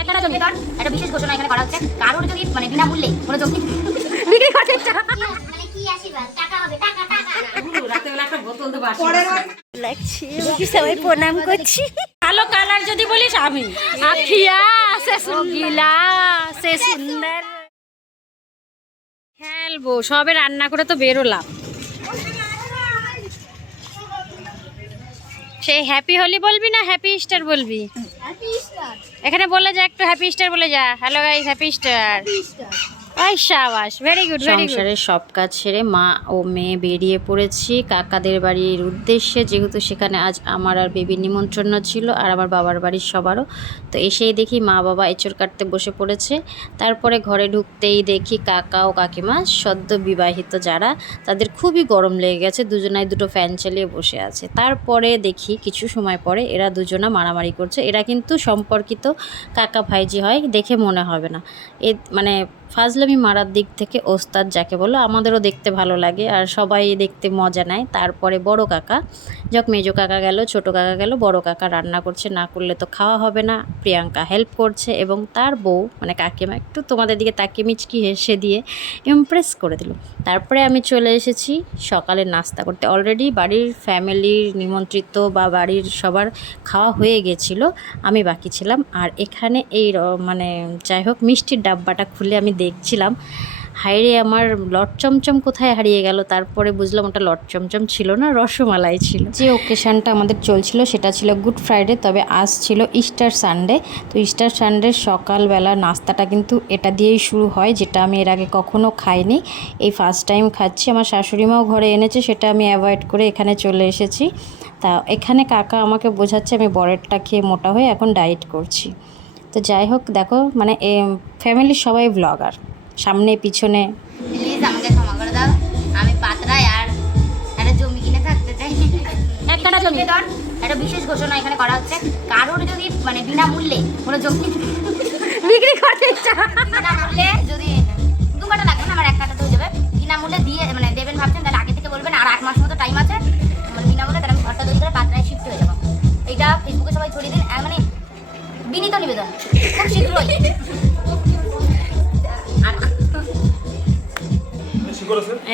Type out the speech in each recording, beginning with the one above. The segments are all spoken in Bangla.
একটা জমি একটা বিশেষ ঘোষণা এখানে করা হচ্ছে। কারোর যদি মানে বিনামূল্যে কোনো জমি বিক্রি করতে ইচ্ছা মানে কি আশীর্বাদ? টাকা হবে টাকা টাকা। লাগছে সবাই প্রণাম করছি। কালো কালার যদি বলিস আমি। আখিয়া সে সুগিলা সে সুন্দর। খেলব সবে রান্না করে তো বেরোলাম। সেই হ্যাপি হোলি বলবি না হ্যাপি স্টার বলবি? এখানে বলে যা একটু হ্যাপি স্টার বলে যা। হ্যালো গাইস হ্যাপি স্টার সংসারের সব কাজ সেরে মা ও মেয়ে বেরিয়ে পড়েছি। কাকাদের বাড়ির উদ্দেশ্যে, যেহেতু সেখানে আজ আমার আর বেবির নিমন্ত্রণ ছিল আর আমার বাবার বাড়ির সবারও। তো এসেই দেখি মা বাবা এঁচড় কাটতে বসে পড়েছে। তারপরে ঘরে ঢুকতেই দেখি কাকা ও কাকিমা সদ্য বিবাহিত যারা, তাদের খুবই গরম লেগে গেছে। দুজনায় দুটো ফ্যান চালিয়ে বসে আছে। তারপরে দেখি কিছু সময় পরে এরা দুজনা মারামারি করছে। এরা কিন্তু সম্পর্কিত কাকা ভাইজি হয়, দেখে মনে হবে না। এ মানে ফাজলামি মারার দিক থেকে ওস্তাদ যাকে বলো, আমাদেরও দেখতে ভালো লাগে আর সবাই দেখতে মজা নেয়। তারপরে বড় কাকা যখন মেজো কাকা গেল, ছোট কাকা গেল, বড় কাকা রান্না করছে, না করলে তো খাওয়া হবে না। প্রিয়াঙ্কা হেল্প করছে এবং তার বউ মানে কাকিমা, একটু তোমাদের দিকে তাকিয়ে মিচকি হেসে দিয়ে ইমপ্রেস করে দিল। তারপরে আমি চলে এসেছি সকালে নাস্তা করতে। অলরেডি বাড়ির ফ্যামিলির নিমন্ত্রিত বা বাড়ির সবার খাওয়া হয়ে গেছিল, আমি বাকি ছিলাম। আর এখানে এই মানে যাই হোক, মিষ্টির ডাব্বাটা খুলে আমি দেখছিলাম। হাইরে আমার লট চমচম কোথায় হারিয়ে গেল? তারপরে বুঝলাম ওটা লট চমচম ছিল না, রসমালাই ছিল। যে ওকেশনটা আমাদের চলছিল সেটা ছিল গুড ফ্রাইডে তবে আজ ছিল ইস্টার সানডে তো ইস্টার সানডে সকালবেলা নাস্তাটা কিন্তু এটা দিয়েই শুরু হয়, যেটা আমি এর আগে কখনো খাইনি। এই ফার্স্ট টাইম খাচ্ছি, আমার শাশুড়িমাও ঘরে এনেছে, সেটা আমি অ্যাভয়েড করে এখানে চলে এসেছি। তা এখানে কাকা আমাকে বোঝাচ্ছে, আমি বরেরটা খেয়ে মোটা হয়ে এখন ডায়েট করছি। তো যাই হোক দেখো মানে ফ্যামিলির সবাই ব্লগার সামনে পিছনে। প্লিজ আমাকে ক্ষমা করে দাও। আমি পাতরায় আর একটা জমি কিনে থাকতে চাই। একটা জমি? ধর একটা বিশেষ ঘোষণা এখানে করা হচ্ছে। কারোর যদি মানে বিনামূল্যে কোনো জমি বিক্রি করতে বিনামূল্যে যদি দু কাটা লাগবে না আমার এক কাটা হয়ে যাবে। বিনামূল্যে দিয়ে মানে দেবেন ভাবছেন তাহলে আগে থেকে বলবেন আর আট মাস মতো টাইম আছে। বিনীত নিবেদন। খুব শীঘ্রই।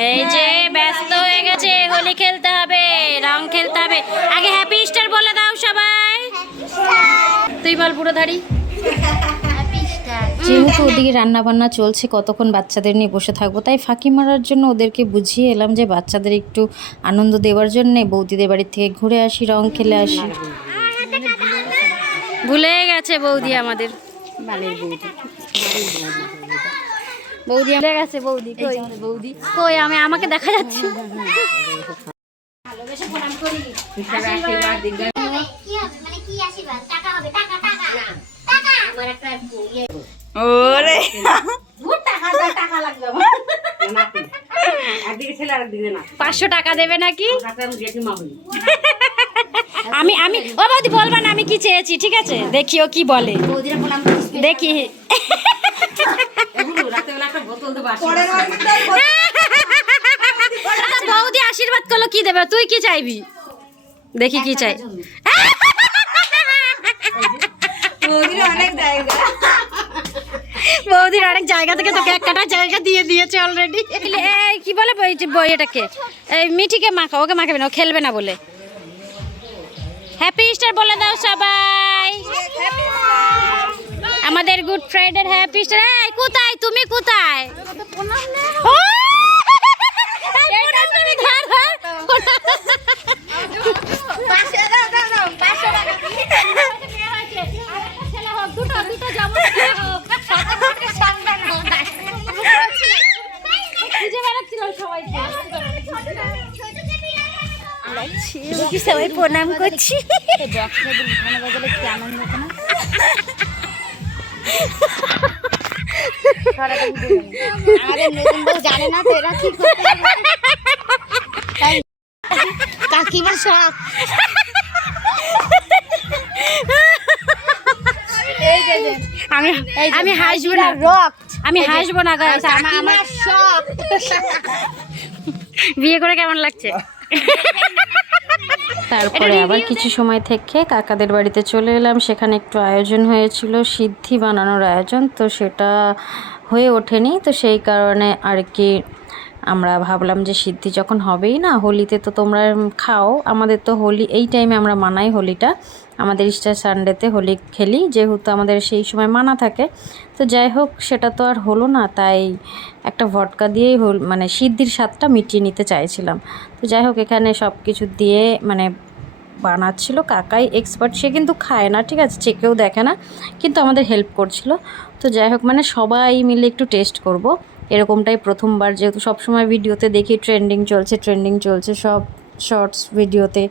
এই যে ব্যস্ত হয়ে গেছে হোলি খেলতে হবে রং খেলতে হবে। আগে হ্যাপি স্টার বলে দাও সবাই। তুই বল পুরোধারি যেহেতু ওদিকে রান্না বান্না চলছে কতক্ষণ বাচ্চাদের নিয়ে বসে থাকব তাই ফাঁকি মারার জন্য ওদেরকে বুঝিয়ে এলাম যে বাচ্চাদের একটু আনন্দ দেওয়ার জন্য বৌদিদের বাড়ির থেকে ঘুরে আসি রং খেলে আসি। ভুলে গেছে বৌদি আমাদের। বৌদি। ভুলে গেছে বৌদি কই? বৌদি। কই আমি আমাকে দেখা যাচ্ছে? কি হবে মানে কি আশীর্বাদ টাকা হবে টাকা টাকা টাকা আমার একটা ওরে পাঁচশো টাকা দেবে নাকি? আমি আমি ও বৌদি বলবা না আমি কি চেয়েছি ঠিক আছে? দেখি ও কি বলে। দেখি। আচ্ছা, বৌদি আশীর্বাদ করল কি দেবে? তুই কি চাইবি? দেখি কি চাই। বৌদির অনেক জায়গা। থেকে তোকে এক কাটা জায়গা দিয়ে দিয়েছে অলরেডি এই কি বলে বই বই এটাকে? এই মিঠিকে মাখা ওকে মাখাবে না ও খেলবে না বলে। হ্যাপি ইস্টার বলে দাও সবাই। আমাদের গুড ফ্রাইডে হ্যাপি ইস্টার এই কোথায়? তুমি কোথায়? ও! সবাই প্রণাম করছি। আরে নতুন বউ জানে না তো এরা কি করতে কাকিমা সব আমি আমি হাসবো না। রক আমি হাসবো না। আমার সব বিয়ে করে কেমন লাগছে? তারপরে আবার কিছু সময় থেকে কাকাদের বাড়িতে চলে এলাম। সেখানে একটু আয়োজন হয়েছিল সিদ্ধি বানানোর আয়োজন। তো সেটা হয়ে ওঠেনি। তো সেই কারণে আর কি আমরা ভাবলাম যে সিদ্ধি যখন হবেই না, হোলিতে তো তোমরা খাও। আমাদের তো হোলি, এই টাইমে আমরা মানাই হোলিটা। আমাদের ইস্টার সানডেতে হোলি খেলি, যেহেতু আমাদের সেই সময় মানা থাকে। তো যাই হোক, সেটা তো আর হলো না, তাই একটা ভটকা দিয়েই হোল মানে সিদ্ধির স্বাদটা মিটিয়ে নিতে চাইছিলাম। তো যাই হোক, এখানে সব কিছু দিয়ে মানে বানাচ্ছিল কাকাই এক্সপার্ট সে কিন্তু খায় না, ঠিক আছে চেকেও দেখে না, কিন্তু আমাদের হেল্প করছিল। তো যাই হোক মানে সবাই মিলে একটু টেস্ট করব। এরকমটাই প্রথমবার যেহেতু সবসময় ভিডিওতে দেখি ট্রেন্ডিং চলছে ট্রেন্ডিং চলছে, সব শর্টস ভিডিওতে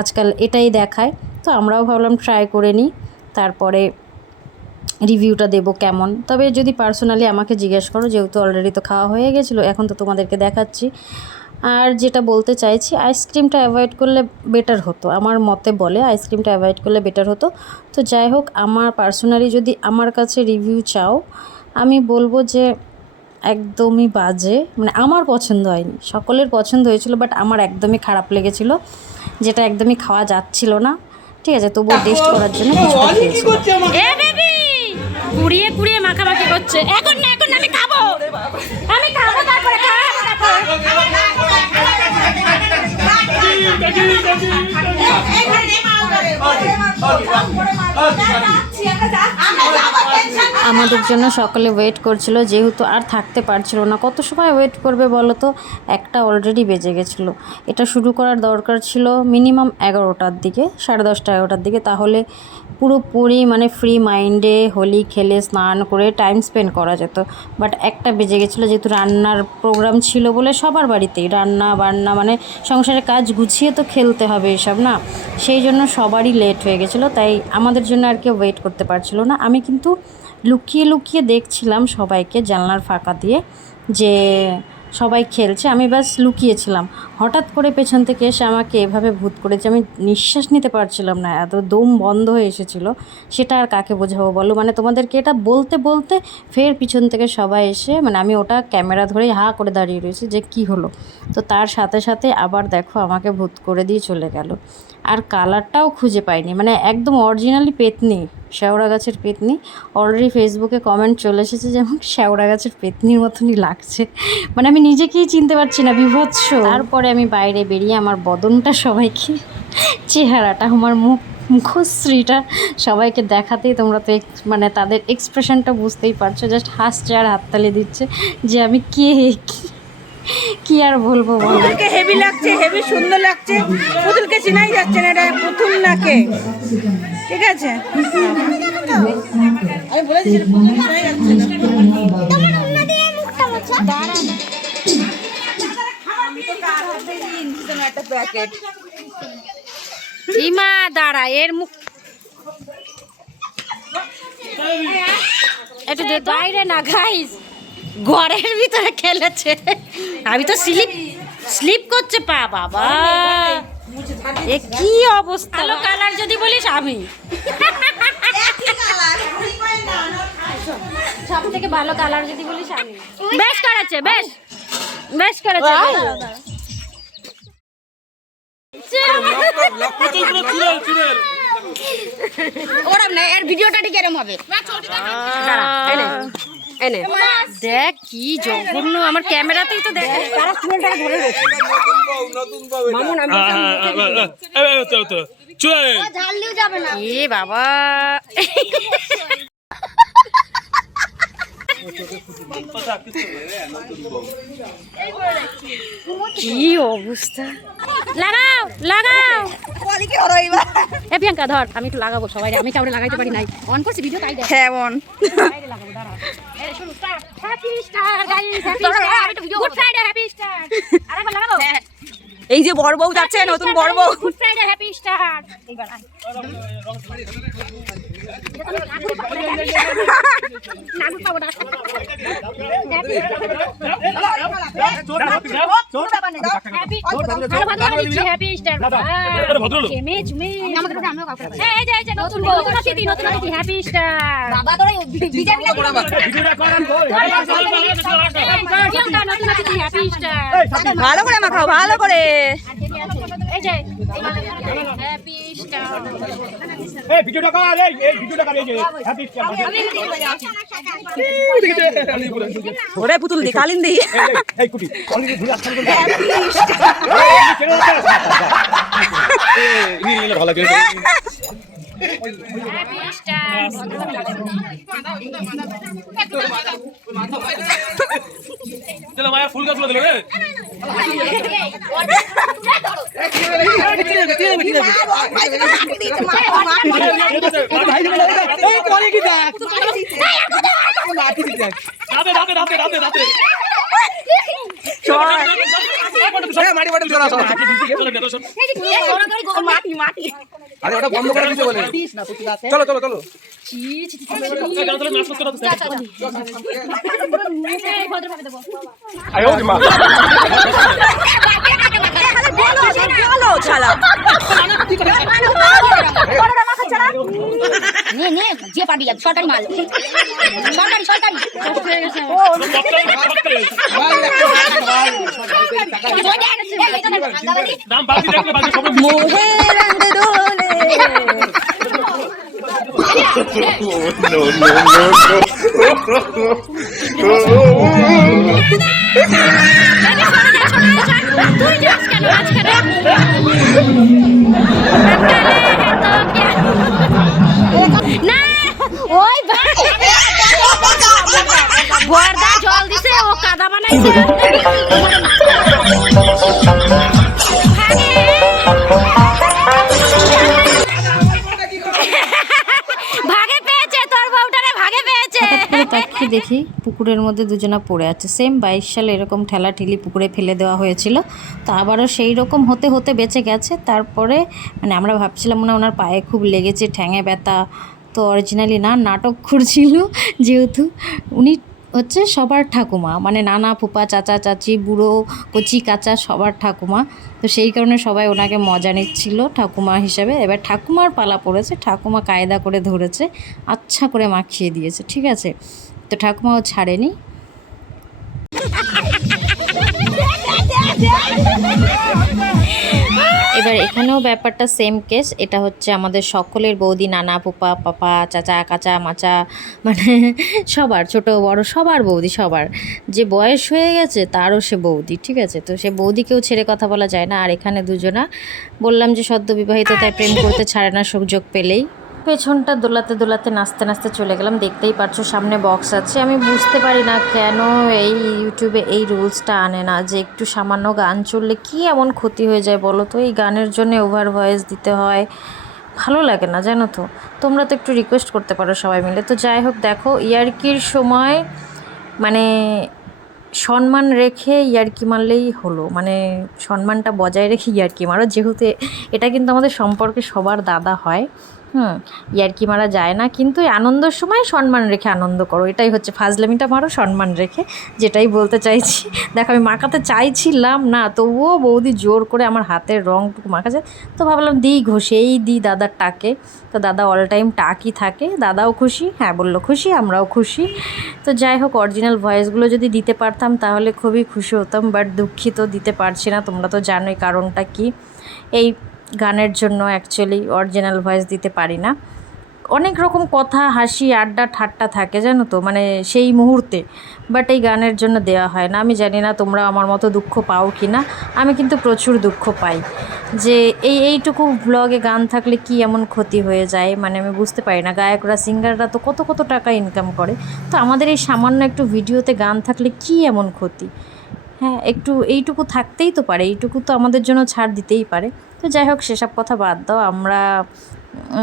আজকাল এটাই দেখায়। তো আমরাও ভাবলাম ট্রাই করে নিই, তারপরে রিভিউটা দেবো কেমন। তবে যদি পার্সোনালি আমাকে জিজ্ঞেস করো, যেহেতু অলরেডি তো খাওয়া হয়ে গেছিল, এখন তো তোমাদেরকে দেখাচ্ছি। আর যেটা বলতে চাইছি আইসক্রিমটা অ্যাভয়েড করলে বেটার হতো। আমার মতে বলে আইসক্রিমটা অ্যাভয়েড করলে বেটার হতো। তো যাই হোক, আমার পার্সোনালি যদি আমার কাছে রিভিউ চাও, আমি বলব যে একদমই বাজে মানে আমার পছন্দ হয়নি সকলের পছন্দ হয়েছিল বাট আমার একদমই খারাপ লেগেছিল যেটা একদমই খাওয়া যাচ্ছিল না ঠিক আছে তবুও টেস্ট করার জন্য কুড়িয়ে কুড়িয়ে মাখামাখি করছে এখন না এখন আমি খাব আমি খাব তারপরে খাব আমাদের জন্য সকলে ওয়েট করছিল, যেহেতু আর থাকতে পারছিল না। কত সময় ওয়েট করবে বলো তো? একটা অলরেডি বেজে গেছিল। এটা শুরু করার দরকার ছিল মিনিমাম এগারোটার দিকে, সাড়ে দশটা এগারোটার দিকে। তাহলে পুরোপুরি মানে ফ্রি মাইন্ডে হোলি খেলে স্নান করে টাইম স্পেন্ড করা যেত। বাট একটা বেজে গেছিল যেহেতু রান্নার প্রোগ্রাম ছিল বলে সবার বাড়িতেই। রান্না বান্না মানে সংসারের কাজ গুছিয়ে তো খেলতে হবে এসব না। সেই জন্য সবারই লেট হয়ে গেছিল, তাই আমাদের জন্য আর কেউ ওয়েট করতে পারছিল না। আমি কিন্তু লুকিয়ে লুকিয়ে দেখছিলাম সবাইকে জানলার ফাঁকা দিয়ে যে সবাই খেলছে। আমি ব্যাস লুকিয়েছিলাম। হঠাৎ করে পেছন থেকে এসে আমাকে এভাবে ভূত করেছে আমি নিঃশ্বাস নিতে পারছিলাম না, এত দম বন্ধ হয়ে এসেছিল, সেটা আর কাকে বোঝাবো বলো? মানে তোমাদেরকে এটা বলতে বলতে ফের পিছন থেকে সবাই এসে মানে আমি ওটা ক্যামেরা ধরেই হা করে দাঁড়িয়ে রয়েছি যে কি হলো? তো তার সাথে সাথে আবার দেখো আমাকে ভূত করে দিয়ে চলে গেল। আর কালারটাও খুঁজে পাইনি মানে একদম অরিজিনালি পেতনি, শেওড়া গাছের পেতনি। অলরেডি ফেসবুকে কমেন্ট চলে এসেছে যেমন শেওড়া গাছের পেতনির মতনই লাগছে। মানে আমি নিজেকেই চিনতে পারছি না, বিভৎস। তারপরে আমি বাইরে বেরিয়ে আমার বদনটা সবাইকে চেহারাটা আমার মুখ মুখশ্রীটা সবাইকে দেখাতেই তোমরা তো মানে তাদের এক্সপ্রেশনটা বুঝতেই পারছ। জাস্ট হাসছে আর হাততালি দিচ্ছে যে আমি কে কি- আর বলব বলো। পুতুলকে হেভি লাগছে হেভি সুন্দর লাগছে। পুতুলকে চেনাই যাচ্ছে না এটা পুতুল নাকে ঠিক আছে? আমি বলেছি পুতুল চেনাই যাচ্ছে না। একটা প্যাকেট। ইমা দাঁড়া এর মুখ একটু বাইরে না গাইস ঘরের ভিতরে খেলেছে। আমি তো স্লিপ স্লিপ করছে পা বাবা। এ কি অবস্থা? ভালো কালার যদি বলিস আমি। সব থেকে ভালো কালার যদি বলিস আমি। বেশ করেছে বেশ। বেশ করেছে ওরম না এর ভিডিওটা ঠিক এরম হবে। দেখ। কি জঘন্য আমার ক্যামেরাতেই তো দেখ। তারা চুলটা ধরে চলে ঝাললেও যাবে না। এ বাবা। কি অবস্থা লাগাও লাগাও এ প্রিয়াঙ্কা ধর আমি একটু লাগাবো সবাই আমি কাউরে লাগাইতে পারি নাই অন করছি ভিডিও তাই দেখ হ্যাঁ লাগাবো এই যে বড় বউ যাচ্ছে নতুন বড় বউ হ্যাপি ভালো করে মাখাও ভালো করে এই যে হ্যাপি এই ভিডিওটা কর এই এই ভিডিওটা কর এই যে হ্যাপি ওরে পুতুল দি কালিন দি এই কুটি অলরেডি ঘুরে আসছে ভালো লাগে হ্যাপি স্টার চলো মায়া ফুল গাছ দিল রে আরে ওটা বন্ধ করে দিতে বলে চলো চলো চলো আয় মা ভালো ছাড়া নে নে যে পার্টি সরকারি মাল সরকারি সরকারি সব মোহে রঙ দোলে তুই যাস কেন মাঝখানে না ওই জল দিছে ও কাদা বানাইছে। দেখি পুকুরের মধ্যে দুজনা পড়ে আছে। সেম বাইশ সালে এরকম ঠেলা ঠেলি পুকুরে ফেলে দেওয়া হয়েছিল। তো আবারও সেই রকম হতে হতে বেঁচে গেছে। তারপরে মানে আমরা ভাবছিলাম না ওনার পায়ে খুব লেগেছে, ঠ্যাঙে ব্যথা। তো অরিজিনালি না নাটক করছিল যেহেতু। উনি হচ্ছে সবার ঠাকুমা। মানে নানা, ফুপা, চাচা, চাচি, বুড়ো, কচি, কাচা সবার ঠাকুমা। তো সেই কারণে সবাই ওনাকে মজা নিচ্ছিল ঠাকুমা হিসেবে। এবার ঠাকুমার পালা পড়েছে। ঠাকুমা কায়দা করে ধরেছে। আচ্ছা করে মাখিয়ে দিয়েছে। ঠিক আছে? তো ঠাকুমাও ছাড়েনি। এবার এখানেও ব্যাপারটা সেম কেস এটা হচ্ছে আমাদের সকলের বৌদি, নানা পোপা পাপা, চাচা, কাচা, মাচা মানে সবার, ছোট, বড়, সবার বৌদি, সবার। যে বয়স হয়ে গেছে, তারও সে বৌদি, ঠিক আছে? তো সে বৌদিকেও ছেড়ে কথা বলা যায় না। আর এখানে দুজনা, বললাম যে সদ্য বিবাহিত, তাই প্রেম করতে ছাড়ে না, সুযোগ পেলেই। পেছনটা দোলাতে দোলাতে নাচতে নাচতে চলে গেলাম। দেখতেই পারছ সামনে বক্স আছে। আমি বুঝতে পারি না কেন এই ইউটিউবে এই রুলসটা আনে না, যে একটু সামান্য গান চললে কি এমন ক্ষতি হয়ে যায় বলো তো? এই গানের জন্য ওভার ভয়েস দিতে হয়। ভালো লাগে না, জানো তো? তোমরা তো একটু রিকোয়েস্ট করতে পারো সবাই মিলে। তো যাই হোক, দেখো, ইয়ার্কির সময় মানে সম্মান রেখে ইয়ার্কি মারলেই হলো। মানে সম্মানটা বজায় রেখে ইয়ার্কি মারো, যেহেতু এটা কিন্তু আমাদের সম্পর্কে সবার দাদা হয়। হুম ইয়ার্কি মারা যায় না, কিন্তু আনন্দের সময় সম্মান রেখে আনন্দ করো। এটাই হচ্ছে ফাজলামিটা মারো, সম্মান রেখে। যেটাই বলতে চাইছি। দেখো, আমি মাখাতে চাইছিলাম না, তবুও বৌদি জোর করে আমার হাতের রঙটুকু মাখাছে তো ভাবলাম দিই ঘষেই দিই দাদার টাকে। তো দাদা অল টাইম টাকই থাকে। দাদাও খুশি হ্যাঁ বলল খুশি, আমরাও খুশি। তো যাই হোক অরিজিনাল ভয়েসগুলো যদি দিতে পারতাম, তাহলে খুবই খুশি হতাম বাট দুঃখিত দিতে পারছি না, তোমরা তো জানোই কারণটা কি। এই গানের জন্য অ্যাকচুয়ালি অরিজিনাল ভয়েস দিতে পারি না। অনেক রকম কথা, হাসি, আড্ডা, ঠাট্টা থাকে, জানো তো? মানে সেই মুহূর্তে। বাট এই গানের জন্য দেওয়া হয় না। আমি জানি না তোমরা আমার মতো দুঃখ পাও কি না। আমি কিন্তু প্রচুর দুঃখ পাই যে এই, এইটুকু ব্লগে গান থাকলে কি এমন ক্ষতি হয়ে যায়? মানে আমি বুঝতে পারি না। গায়করা সিঙ্গাররা তো কত কত টাকা ইনকাম করে। তো আমাদের এই সামান্য একটু ভিডিওতে গান থাকলে কি এমন ক্ষতি? হ্যাঁ একটু এইটুকু থাকতেই তো পারে, এইটুকু তো আমাদের জন্য ছাড় দিতেই পারে। তো যাই হোক, সেসব কথা বাদ দাও, আমরা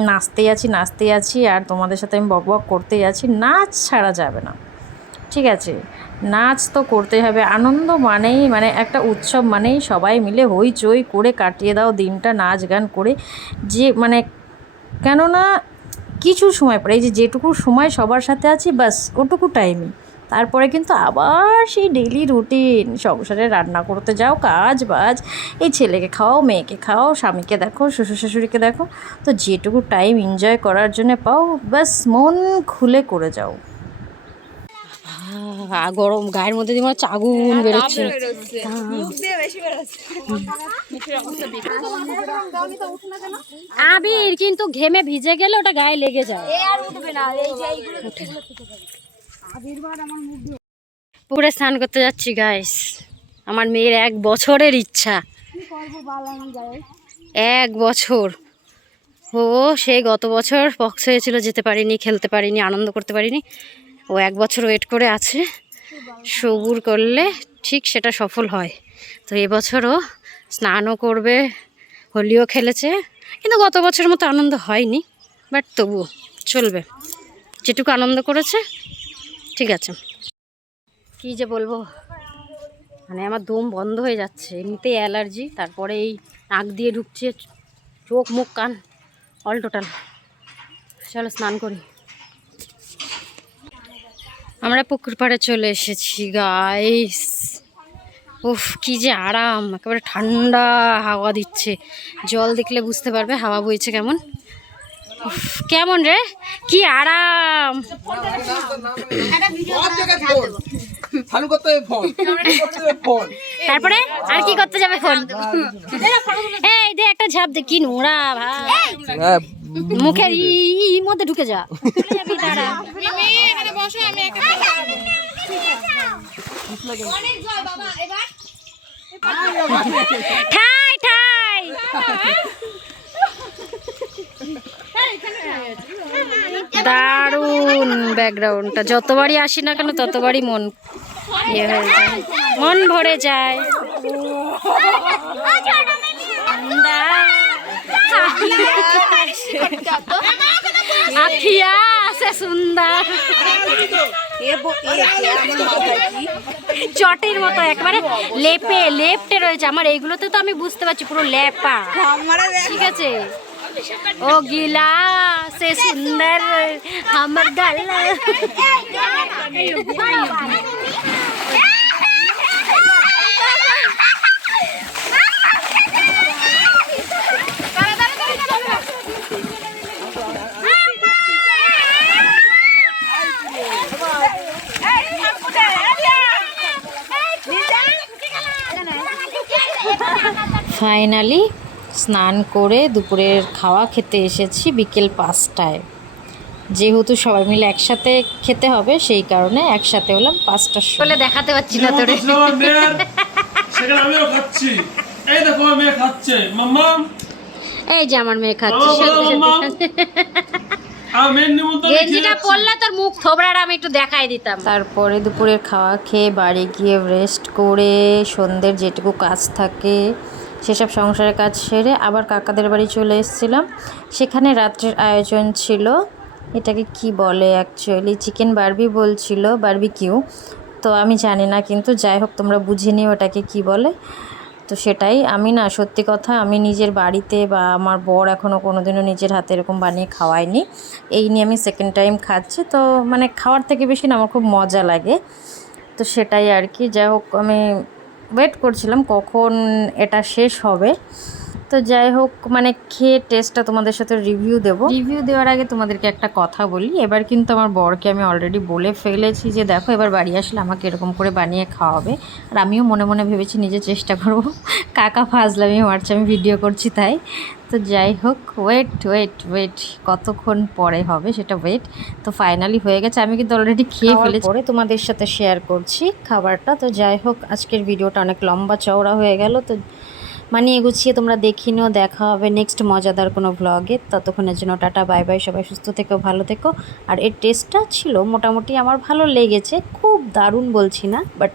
নাচতেই আছি নাচতেই আছি, আর তোমাদের সাথে আমি বক বক করতেই আছি, নাচ ছাড়া যাবে না। ঠিক আছে? নাচ তো করতেই হবে, আনন্দ মানেই মানে একটা উৎসব মানেই সবাই মিলে হইচই করে কাটিয়ে দাও দিনটা, নাচ গান করে। যে মানে কেননা কিছু সময় পরে, এই যে যেটুকু সময় সবার সাথে আছি, বাস ওটুকু টাইমই তারপরে কিন্তু আবার সেই ডেলি রুটিন সংসারে রান্না করতে যাও কাজ বাজ এই ছেলেকে খাও মেয়েকে খাও স্বামীকে দেখো শ্বশুর শাশুড়িকে দেখো তো যেটুকু টাইম এনজয় করার জন্য পাও ব্যাস মন খুলে করে যাও। গরম গায়ের মধ্যে দিয়ে হচ্ছে আগুন বেরোচ্ছে। আবির কিন্তু ঘেমে ভিজে গেলে ওটা গায়ে লেগে যায়। পুকুরে স্নান করতে যাচ্ছি গাইস আমার মেয়ের এক বছরের ইচ্ছা। এক বছর। ও, সে গত বছর পক্স হয়েছিল, যেতে পারিনি, খেলতে পারিনি, আনন্দ করতে পারিনি। ও এক বছর ওয়েট করে আছে। সবুর করলে ঠিক সেটা সফল হয়। তো এবছরও স্নানও করবে, হোলিও খেলেছে। কিন্তু গত বছর মতো আনন্দ হয়নি বাট তবুও চলবে। যেটুকু আনন্দ করেছে ঠিক আছে। কী যে বলব? মানে আমার দম বন্ধ হয়ে যাচ্ছে, এমনিতেই অ্যালার্জি, তারপরে এই নাক দিয়ে ঢুকছে, চোখ, মুখ, কান অল টোটাল চলো স্নান করি। আমরা পুকুর পাড়ে চলে এসেছি গাইস উফ, কি যে আরাম, একেবারে ঠান্ডা হাওয়া দিচ্ছে। জল দেখলে বুঝতে পারবে হাওয়া বইছে কেমন। কেমন রে? কি আরাম। তারপরে আর কি করতে যাবে ফোন এই দে একটা ঝাপ দে কি নোংরা ভাই। মুখের ই মধ্যে ঢুকে যা। ঠাই ঠাই। দারুণ ব্যাকগ্রাউন্ডটা। যতবারই আসি না কেন, ততবারই মন ইয়ে হয়ে যায়। মন ভরে যায়। আখিয়া আছে সুন্দর। চটের মতো, একবারে লেপে, লেপটে রয়েছে। আমার এইগুলোতে তো আমি বুঝতে পারছি, পুরো লেপা। ঠিক আছে? ও গিলা সে সুন্দর আমার গালা ফাইনালি স্নান করে দুপুরের খাওয়া খেতে এসেছি বিকেল পাঁচটায়। যেহেতু সবাই মিলে একসাথে খেতে হবে সেই কারণে একসাথে হলাম পাঁচটার সময়। দেখাতে পারছি না তোরে। আমিও খাচ্ছি। এই দেখো আমার মেয়ে খাচ্ছে। মাম্মা এই যে আমার মেয়ে খাচ্ছে গেঞ্জিটা পরলে তোর মুখ আমি একটু দেখাই দিতাম। তারপরে দুপুরের খাওয়া খেয়ে বাড়ি গিয়ে রেস্ট করে সন্ধ্যের যেটুকু কাজ থাকে সেসব সংসারের কাজ সেরে আবার কাকাদের বাড়ি চলে এসেছিলাম। সেখানে রাত্রের আয়োজন ছিল। এটাকে কি বলে অ্যাকচুয়ালি চিকেন বারবি বলছিল বারবি কিউ তো আমি জানি না, কিন্তু যাই হোক, তোমরা বুঝে ওটাকে কি বলে। তো সেটাই, আমি না, সত্যি কথা, আমি নিজের বাড়িতে বা আমার বর এখনও কোনো দিনও নিজের হাতে এরকম বানিয়ে খাওয়াইনি এই নিয়ে আমি সেকেন্ড টাইম খাচ্ছি। তো মানে খাওয়ার থেকে বেশি না, আমার খুব মজা লাগে। তো সেটাই আর কি। যাই হোক, আমি ওয়েট করছিলাম কখন এটা শেষ হবে। তো যাই হোক মানে খেয়ে টেস্টটা তোমাদের সাথে রিভিউ দেবো। রিভিউ দেওয়ার আগে তোমাদেরকে একটা কথা বলি। এবার কিন্তু আমার বরকে আমি অলরেডি বলে ফেলেছি যে দেখো এবার বাড়ি আসলে আমাকে এরকম করে বানিয়ে খাওয়াবে। আর আমিও মনে মনে ভেবেছি নিজে চেষ্টা করব। কাকা ফাজলামি মারছে আমি ভিডিও করছি তাই। তো যাই হোক ওয়েট ওয়েট ওয়েট কতক্ষণ পরে হবে সেটা ওয়েট তো ফাইনালি হয়ে গেছে আমি কিন্তু অলরেডি খেয়ে ফেলেছি। পরে তোমাদের সাথে শেয়ার করছি খাবারটা। তো যাই হোক আজকের ভিডিওটা অনেক লম্বা চওড়া হয়ে গেল। তো মানিয়ে গুছিয়ে তোমরা দেখি নিও দেখা হবে নেক্সট মজাদার কোনো ব্লগে ততক্ষণের জন্য টাটা বাই বাই সবাই সুস্থ থেকো, ভালো থেকো। আর এর টেস্টটা ছিল মোটামুটি আমার ভালো লেগেছে, খুব দারুণ বলছি না বাট